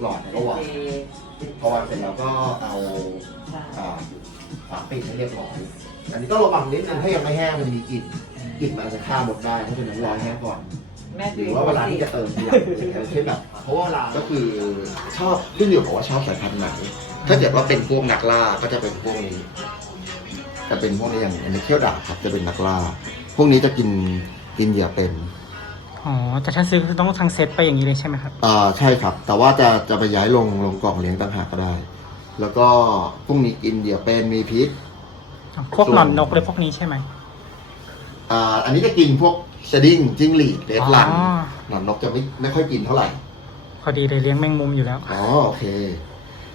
หลอดแล้วก็วางพอวางเสร็จแล้วก็เอาอ่าฝาปิดให้เรียบร้อยอันนี้ต้องระวังนิดนึงถ้ายังไม่แห้งมันมีกลิ่นกลิ่นมันอาจจะฆ่าหมดได้เพราะฉะนั้นรอให้แห้งก่อนแม่หรือว่าเวลาที่จะเติมทีหลังอย่างเช่นแบบเพราะว่าเวลาก็คือชอบขึ้นอยู่กับว่าชอบสายพันธุ์ไหนถ้าเกิดว่าเป็นพวกนักล่าก็จะเป็นพวกนี้จะเป็นพวกนี้อย่างอันนี้เขี้ยวดาบครับจะเป็นนักล่า พวกนี้จะกินกินเหยื่อเป็น อ๋อ แต่ถ้าซื้อคือต้องทั้งเซตไปอย่างนี้เลยใช่ไหมครับ อ่าใช่ครับ แต่ว่าจะจะไปย้ายลงลงกล่องเลี้ยงต่างหากก็ได้ แล้วก็พวกนี้กินเหยื่อเป็นมีพิษ พวกหนอนนกเลยพวกนี้ใช่ไหมอ่าอันนี้จะกินพวกสดิ้งจิ้งหรีดเรดลันอ๋อหนอนนกจะไม่ไม่ค่อยกินเท่าไหร่ พอดีเลยเลี้ยงแมงมุมอยู่แล้ว อ๋อโอเค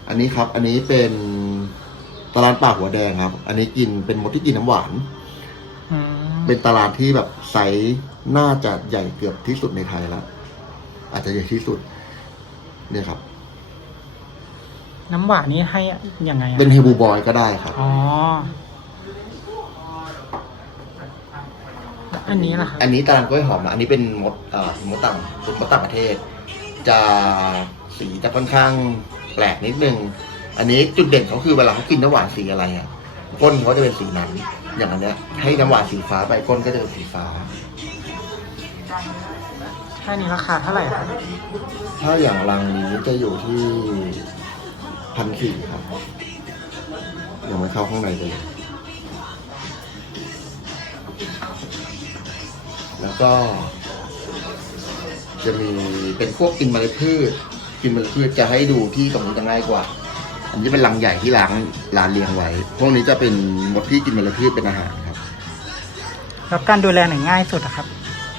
อันนี้ครับ อันนี้เป็นตารานปากหัวแดงครับ อันนี้กินเป็นมดที่กินน้ำหวาน อืมเป็นตลาดที่แบบไซส์ น่าจะใหญ่เกือบที่สุดในไทยแล้วอาจจะใหญ่ที่สุด เนี่ยครับ น้ำหวานนี่ให้ยังไงอะเป็นเฮบูบอยก็ได้ครับ อ๋อ อันนี้ล่ะครับอันนี้ตารางกล้วยหอมนะอันนี้เป็นมดเอ่อมดต่างเป็นมดต่างประเทศ จะสีจะค่อนข้างแปลกนิดนึง อันนี้จุดเด่นเขาคือเวลาเขากินน้ำหวานสีอะไรอะก้นเขาจะเป็นสีนั้น อย่างอันเนี้ยให้น้ำหวานสีฟ้าไปก้นก็จะเป็นสีฟ้า แค่นี้ราคาเท่าไหร่ครับถ้าอย่างรังนี้จะอยู่ที่พันสี่ครับยังไม่เข้าข้างในเลย แล้วก็ จะมีเป็นพวกกินเมล็ดพืช กินเมล็ดพืชจะให้ดูที่ตรงนี้จะง่ายกว่า อันนี้เป็นรังใหญ่ที่ล้างร้านเลี้ยงไว้ พวกนี้จะเป็นมดที่กินเมล็ดพืชเป็นอาหารครับ แล้วการดูแลไหนง่ายสุดอะครับ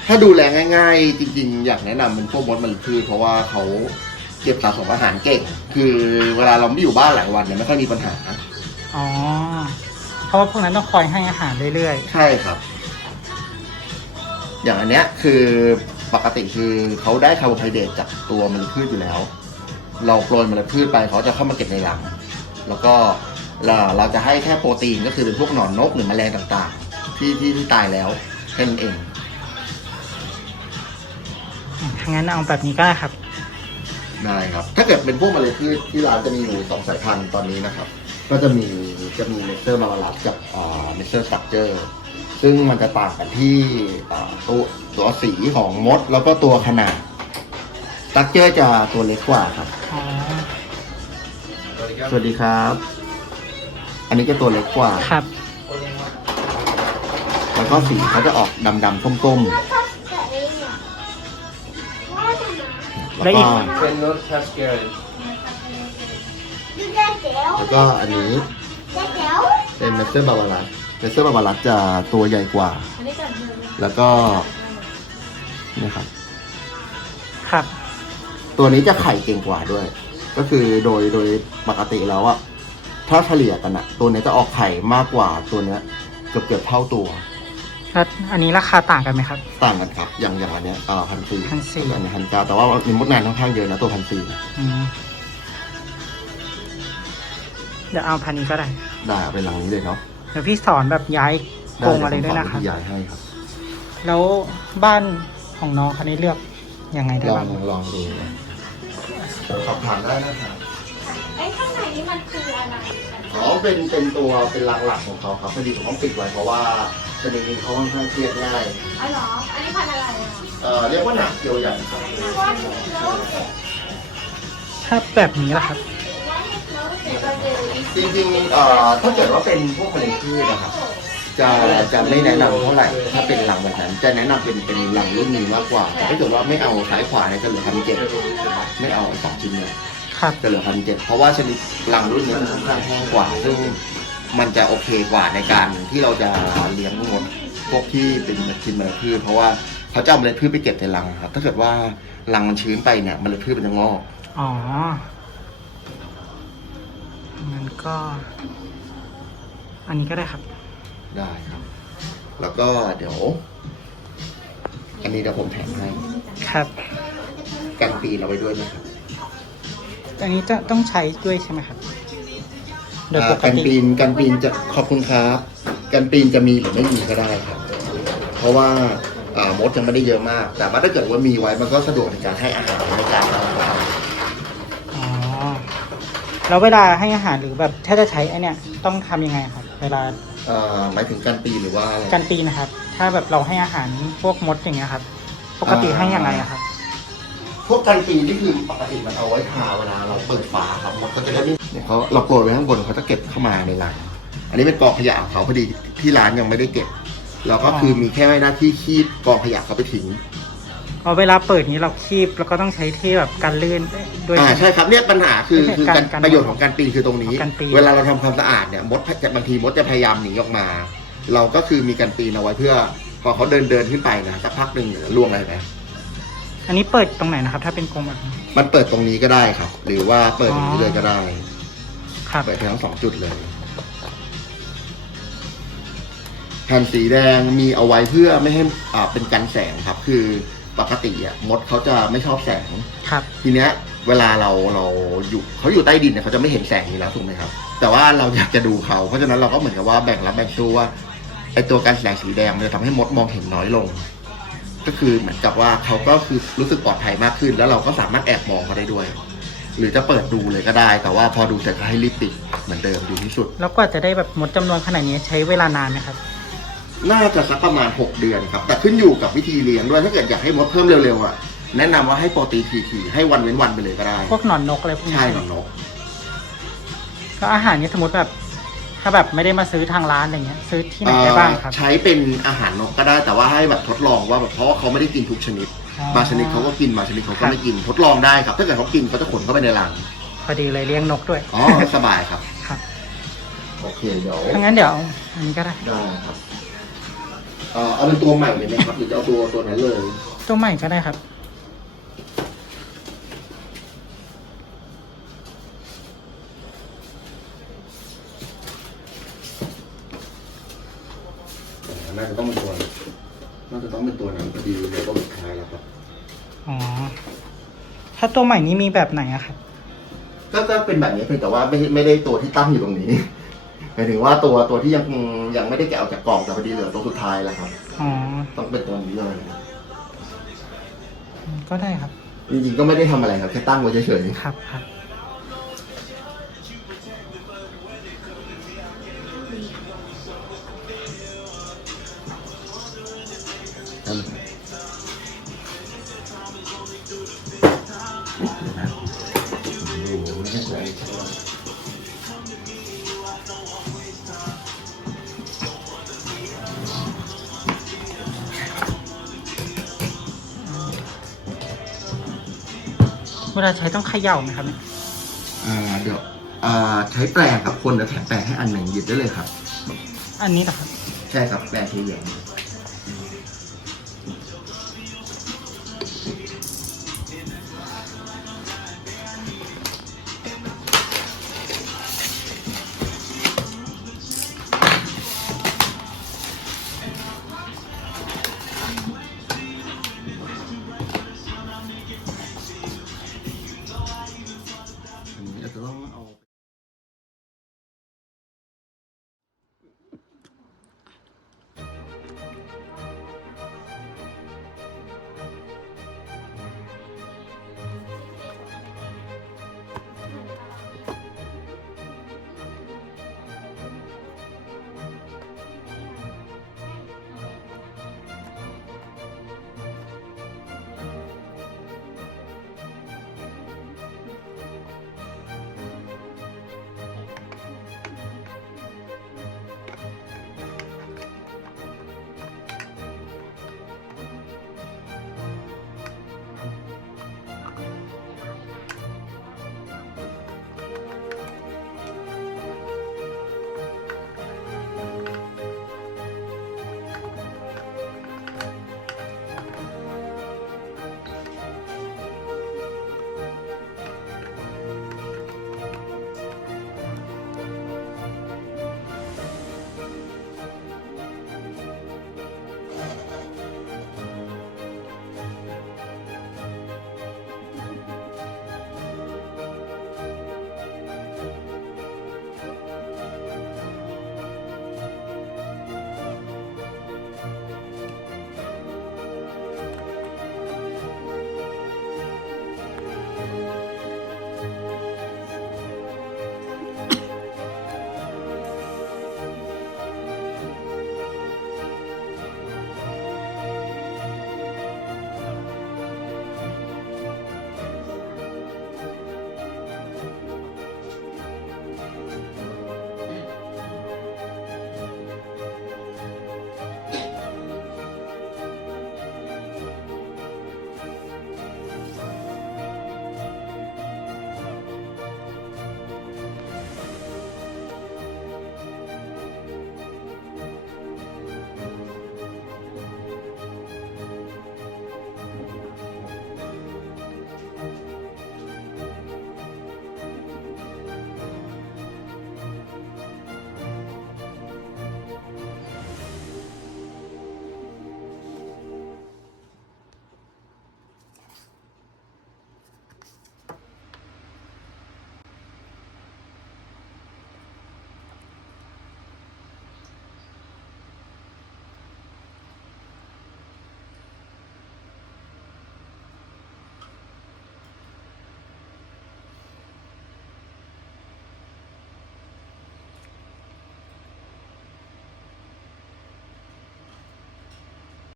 ถ้าดูแลง่ายๆ จริงๆ อยากแนะนำเป็นพวกมดเมล็ดพืชเพราะว่าเขาเก็บสะสมอาหารเก่ง คือเวลาเราไม่อยู่บ้านหลายวันเนี่ยไม่ค่อยมีปัญหา อ๋อ เพราะว่าพวกนั้นต้องคอยให้อาหารเรื่อยใช่ครับ อย่างอันเนี้ยคือปกติคือเขาได้คาร์โบไฮเดรตจากตัวเมล็ดพืชอยู่แล้ว เราโปรยเมล็ดพืชไปเขาจะเข้ามาเก็บในรัง แล้วก็เราเราจะให้แค่โปรตีนก็คือเป็นพวกหนอนนกหรือแมลงต่างๆ ที่ที่ที่ตายแล้วแค่นั้นเองๆถ้า งั้นเอาแบบนี้ก็ได้ครับ ได้ครับ ถ้าเกิดเป็นพวกเมล็ดพืชที่ร้านจะมีอยู่สองสายพันธุ์ตอนนี้นะครับ ก็จะมีจะมีเมเซอร์มาลาสกับอ่าเมเซอร์สตักเจอร์ ซึ่งมันจะต่างกันที่อ่าตัวตัวสีของมด แล้วก็ตัวขนาดสตักเจอร์จะตัวเล็กกว่าครับ อ๋อ สวัสดีครับ อันนี้จะตัวเล็กกว่า ครับ แล้วก็สีเขาจะออกดำดำๆส้มๆ และอีกเป็นรถทัสเกอร์แล้วก็อันนี้เป็นเมเซอร์บาบารัสเมเซอร์บาบารัสจะตัวใหญ่กว่า แล้วก็นี่ครับ ครับ ตัวนี้จะไข่เก่งกว่าด้วย ก็คือโดยโดยปกติแล้วอะถ้าเฉลี่ยกันอะตัวนี้จะออกไข่มากกว่าตัวเนี้ยเกือบเกือบเท่าตัว แล้วอันนี้ราคาต่างกันไหมครับ ต่างกันครับ อย่างอย่างอันเนี้ยอ่าพันสี่1,400 อันนี้พันเก้าแต่ว่ามีมดแนนค่อนข้างเยอะนะตัวพันสี่อืมเดี๋ยวเอาพันนี้ก็ได้ ได้เอาเป็นหลังนี้เลยเนาะเดี๋ยวพี่สอนแบบย้ายโครงอะไรด้วยเดี๋นะผมครับสอวิธีย้ายให้ครับ แล้วบ้านของน้องคันนี้เลือกยังไงได้ลอบ้างงลองดูนะสอบถามได้นะครับไอ้ข้างในนี้มันคืออะไร อ๋อเป็นเป็นตัวเป็นหลักๆของเขาครับพอดีผมต้องปิดไว้เพราะว่า ชนิดนี้เขาค่อนข้างเครียดง่ายอ๋อเหรอ อันนี้พันธุ์อะไรอะเอ่อเรียกว่าหนักเกียวใหญ่ครับว่าเนื้อเด็กถ้าแบบนี้ล่ะครับว่าเนื้อเด็กเราเจออีจริงๆเอ่อถ้าเกิดว่าเป็นพวกเมล็ดพืชนะครับจะจะไม่แนะนำเท่าไหร่ถ้าเป็นหลังแบบนั้น จะแนะนำเป็นเป็นหลังรุ่นนี้มากกว่าแต่ถ้าเกิดว่าไม่เอาซ้ายขวาเนี่ยจะเหลือพันเจ็ดไม่เอาสองชิ้นเลยครับ จะเหลือพันเจ็ดเพราะว่าชนิดหลังรุ่นนี้มันค่อนข้างแห้งกว่าซึ่ง มันจะโอเคกว่าในการที่เราจะเลี้ยงมดพวกที่เป็นกินเมล็ดพืชเพราะว่าเขาจะเอาเมล็ดพืชไปเก็บในรังครับ ถ้าเกิดว่ารังมันชื้นไปเนี่ยเมล็ดพืชมันจะงอกอ๋องั้นก็ อันนี้ก็ได้ครับ ได้ครับ แล้วก็เดี๋ยว อันนี้เดี๋ยวผมแถมให้ครับกันปีนเอาไว้ด้วยนะครับอันนี้จะต้องใช้ด้วยใช่ไหมครับ โดยปอ่ากกันติปีนกันปีนจะขอบคุณครับกันปีนจะมีหรือไม่มีก็ได้ครับ เพราะว่าอ่ามดยังไม่ได้เยอะมาก แต่ว่าถ้าเกิดว่ามีไว้มันก็สะดวกในการให้อาหารในการรับประทานแล้วเวลาให้อาหารหรือแบบถ้าจะใช้ไอเนี่ยต้องทำยังไงครับ เวลาเอ่อหมายถึงการตีหรือว่าอะไร การปีนะครับ ถ้าแบบเราให้อาหารพวกมดอย่างเงี้ยครับ ปกติให้ยังไงอะครับ พวกการตีนี่คือปกติมันเอาไว้ทาเวลาเราเปิดฝาครับมดก็จะได้ไม่ เนี่ยเขาเราโปรยไว้ข้างบนเขาจะเก็บเข้ามาในรังอันนี้เป็นกองขยะของเขาพอดีที่ร้านยังไม่ได้เก็บ เราก็คือมีแค่หน้าที่คีบกองขยะเขาไปทิ้งเอาเวลาเปิดนี้เราคีบแล้วก็ต้องใช้ที่แบบกันลื่นด้วย อ่าใช่ไหมใช่ครับเนี่ยปัญหาคือไม่ใช่คือการการการประโยชน์ของการปีนคือตรงนี้การปีนเวลาเราทำความสะอาดเนี่ยมดจะบางทีมดจะพยายามหนีออกมา เราก็คือมีการปีนเอาไว้เพื่อ พอเขาเดินเดินขึ้นไปนะสักพักหนึ่งเนี่ยล่วงอะไรไปอันนี้เปิดตรงไหนนะครับ ถ้าเป็นกรงแบบนี้มันเปิดตรงนี้ก็ได้ครับ หรือว่าเปิดตรงนี้เลยก็ได้ ครับ เปิดทั้งสองจุดเลย แผ่นสีแดงมีเอาไว้เพื่อไม่ให้อ่าเป็นกันแสงครับ คือปกติอะมดเขาจะไม่ชอบแสง ครับ ทีเนี้ย เวลาเราเราอยู่เขาอยู่ใต้ดินเนี่ยเขาจะไม่เห็นแสงอยู่แล้วถูกไหมครับ แต่ว่าเราอยากจะดูเขาเพราะฉะนั้นเราก็เหมือนกับว่าแบ่งรับแบ่งสู้ว่าไอตัวการแสงสีแดงมันจะทำให้มดมองเห็นน้อยลง ก็คือเหมือนกับว่าเขาก็คือรู้สึกปลอดภัยมากขึ้น แล้วเราก็สามารถแอบมองเขาได้ด้วย หรือจะเปิดดูเลยก็ได้ แต่ว่าพอดูเสร็จก็ให้รีบปิดเหมือนเดิมดีที่สุด แล้วกว่าจะได้แบบมดจำนวนขนาดนี้ใช้เวลานานไหมครับ น่าจะสักประมาณ 6 เดือนครับ แต่ขึ้นอยู่กับวิธีเลี้ยงด้วยถ้าเกิดอยากให้มดเพิ่มเร็วๆอะแนะนำว่าให้โปรตีนทีๆให้วันเว้นวันไปเลยก็ได้พวกหนอนนกอะไรพวกนี้ใช่ใช่หไหนมอนนกแล้วอาหารนี้สมมติแบบ ถ้าแบบไม่ได้มาซื้อทางร้านอะไรเงี้ย ซื้อที่ไหนได้บ้างครับใช้เป็นอาหารนกก็ได้แต่ว่าให้แบบทดลองว่าแบบเพราะว่าเขาไม่ได้กินทุกชนิดอ๋อ บางชนิดเขาก็กินบางชนิดเขาก็ไม่กินทดลองได้ครับ ถ้าเกิดเขากินเขาจะขนเข้าไปในรังพอดีเลยเลี้ยงนกด้วย อ๋อสบายครับครับโอเคเดี๋ยวถ้างั้นเดี๋ยวเอาอันนี้ก็ได้ ได้ครับเอ่อเอาเป็นตัวใหม่เลยไหมครับหรือจะเอาตัวตัวนั้นเลยตัวใหม่ก็ได้ครับ น่าจะต้องเป็นตัว น่าจะต้องเป็นตัวนั้นพอดีเดี๋ยวตัวสุดท้ายแล้วครับอ๋อ ถ้าตัวใหม่นี้มีแบบไหนอะครับ ก็ก็เป็นแบบนี้เพียงแต่ว่าไม่ไม่ได้ตัวที่ตั้งอยู่ตรงนี้หมายถึงว่าตัวตัวที่ยังยังไม่ได้แกะออกจากกล่องแต่พอดีเหลือตัวสุดท้ายแล้วครับ อ๋อ ต้องเป็นตัวนี้เลยก็ได้ครับ จริงๆก็ไม่ได้ทำอะไรครับแค่ตั้งไว้เฉยครับครับ เวลาใช้ต้องเขย่าไหมครับเนี่ยอ่าเดี๋ยวอ่าใช้แปรงครับคนจะแถมแปรงให้อันหนึ่งหยิบได้เลยครับ อันนี้เหรอครับ ใช่ครับแปรงสีเหลือง